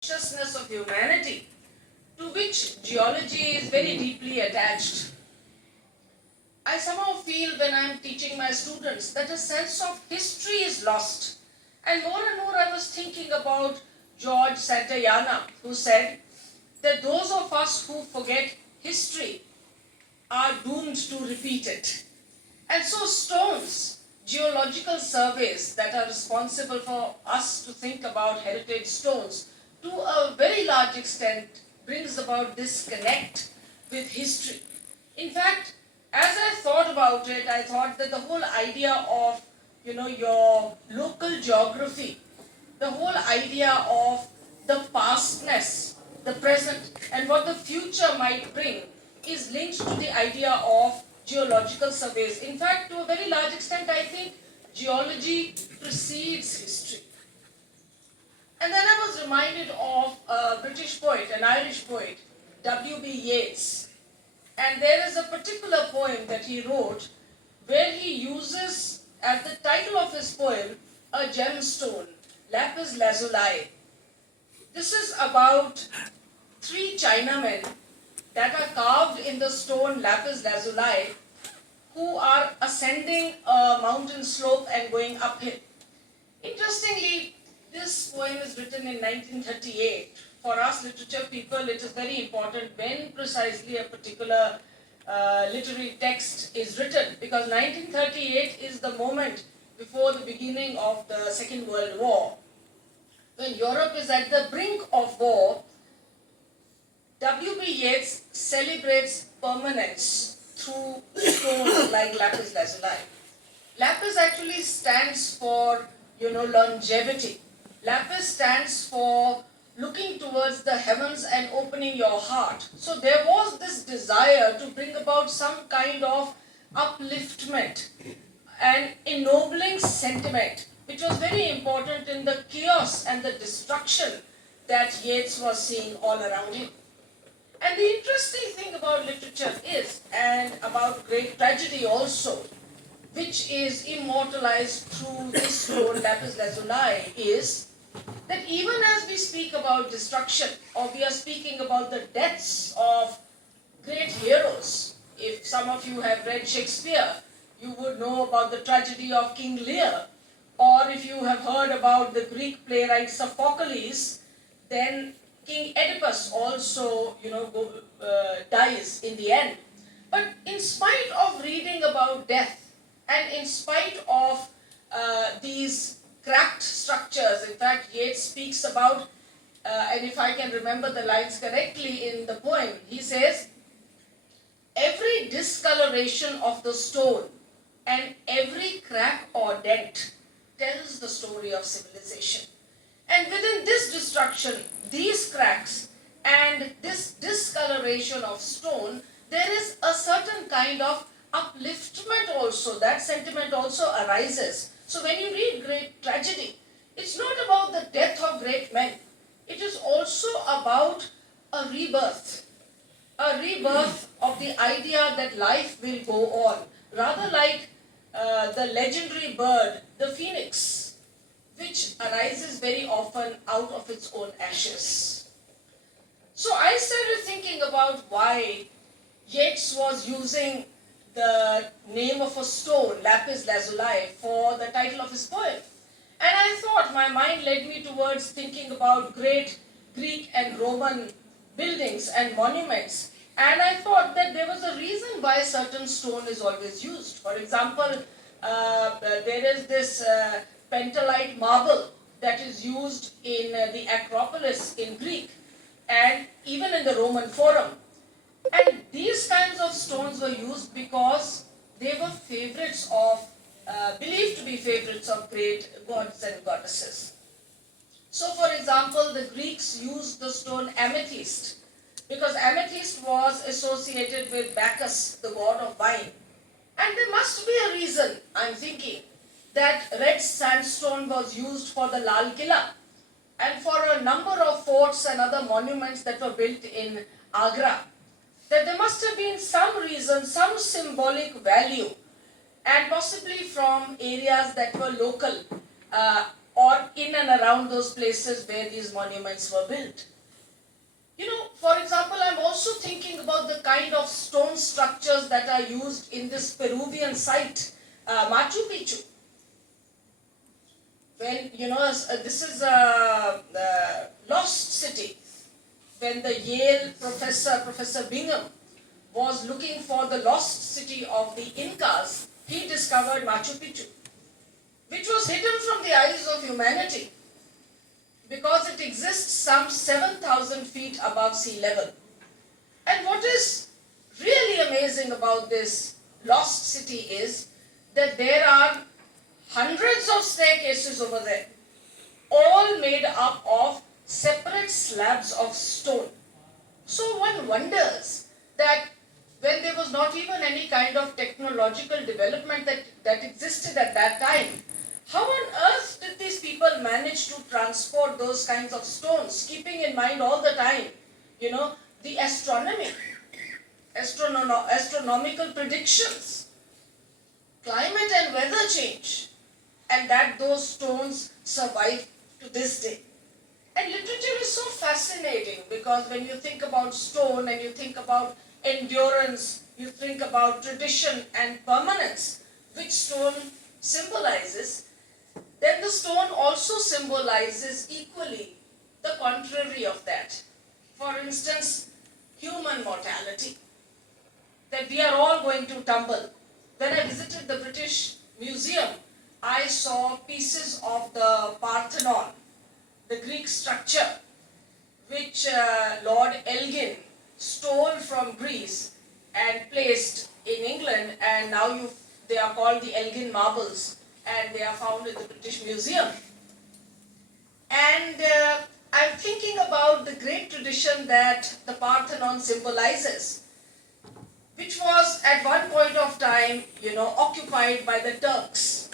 consciousness of humanity, to which geology is very deeply attached. I somehow feel when I am teaching my students that a sense of history is lost. And more I was thinking about George Santayana, who said that those of us who forget history are doomed to repeat it. And so stones, geological surveys that are responsible for us to think about heritage stones, to a very large extent brings about disconnect with history. In fact, as I thought about it, I thought that the whole idea of your local geography, the whole idea of the pastness, the present, and what the future might bring is linked to the idea of geological surveys. In fact, to a very large extent, I think geology precedes history. And then I was reminded of a British poet, an Irish poet, W.B. Yeats. And there is a particular poem that he wrote where he uses as the title of his poem a gemstone, Lapiz lazuli. This is about 3 Chinamen that are carved in the stone Lapiz lazuli who are ascending a mountain slope and going uphill. Interestingly, this poem is written in 1938. For us literature people, it is very important when precisely a particular literary text is written, because 1938 is the moment before the beginning of the Second World War. When Europe is at the brink of war, W.B. Yeats celebrates permanence through stones like Lapis lazuli. Lapis actually stands for, longevity. Lapis stands for looking towards the heavens and opening your heart. So there was this desire to bring about some kind of upliftment and ennobling sentiment, which was very important in the chaos and the destruction that Yeats was seeing all around him. And the interesting thing about literature is, and about great tragedy also, which is immortalized through this stone, Lapis lazuli, is that even as we speak about destruction, or we are speaking about the deaths of great heroes, if some of you have read Shakespeare, you would know about the tragedy of King Lear, or if you have heard about the Greek playwright Sophocles, then King Oedipus also, dies in the end. But in spite of reading about death, and in spite of these cracked structures, in fact, Yeats speaks about, and if I can remember the lines correctly in the poem, he says, every discoloration of the stone and every crack or dent tells the story of civilization. And within this destruction, these cracks and this discoloration of stone, there is a certain kind of upliftment also. That sentiment also arises. So when you read great tragedy, it's not about the death of great men. It is also about a rebirth of the idea that life will go on. Rather like the legendary bird, the phoenix, which arises very often out of its own ashes. So I started thinking about why Yeats was using the name of a stone, Lapis lazuli, for the title of his poem. And I thought, my mind led me towards thinking about great Greek and Roman buildings and monuments. And I thought that there was a reason why certain stone is always used. For example, there is this pentalite marble that is used in the Acropolis in Greek and even in the Roman Forum. And these kinds of stones were used because they were favorites of, believed to be favorites of great gods and goddesses. So for example, the Greeks used the stone amethyst because amethyst was associated with Bacchus, the god of wine. And there must be a reason, I'm thinking, that red sandstone was used for the Lal Killa and for a number of forts and other monuments that were built in Agra. That there must have been some reason, some symbolic value, and possibly from areas that were local or in and around those places where these monuments were built. For example, I'm also thinking about the kind of stone structures that are used in this Peruvian site, Machu Picchu. When, this is a lost city. When the Yale Professor Bingham, was looking for the lost city of the Incas, he discovered Machu Picchu, which was hidden from the eyes of humanity because it exists some 7,000 feet above sea level. And what is really amazing about this lost city is that there are hundreds of staircases over there, all made up of separate slabs of stone. So one wonders that when there was not even any kind of technological development that existed at that time, how on earth did these people manage to transport those kinds of stones, keeping in mind all the time, the astronomical predictions, climate and weather change, and that those stones survive to this day. And literature is so fascinating because when you think about stone and you think about endurance, you think about tradition and permanence, which stone symbolizes, then the stone also symbolizes equally the contrary of that. For instance, human mortality, that we are all going to tumble. When I visited the British Museum, I saw pieces of the Parthenon, the Greek structure, which Lord Elgin stole from Greece and placed in England, and now they are called the Elgin marbles, and they are found in the British Museum. And I'm thinking about the great tradition that the Parthenon symbolizes, which was at one point of time, occupied by the Turks.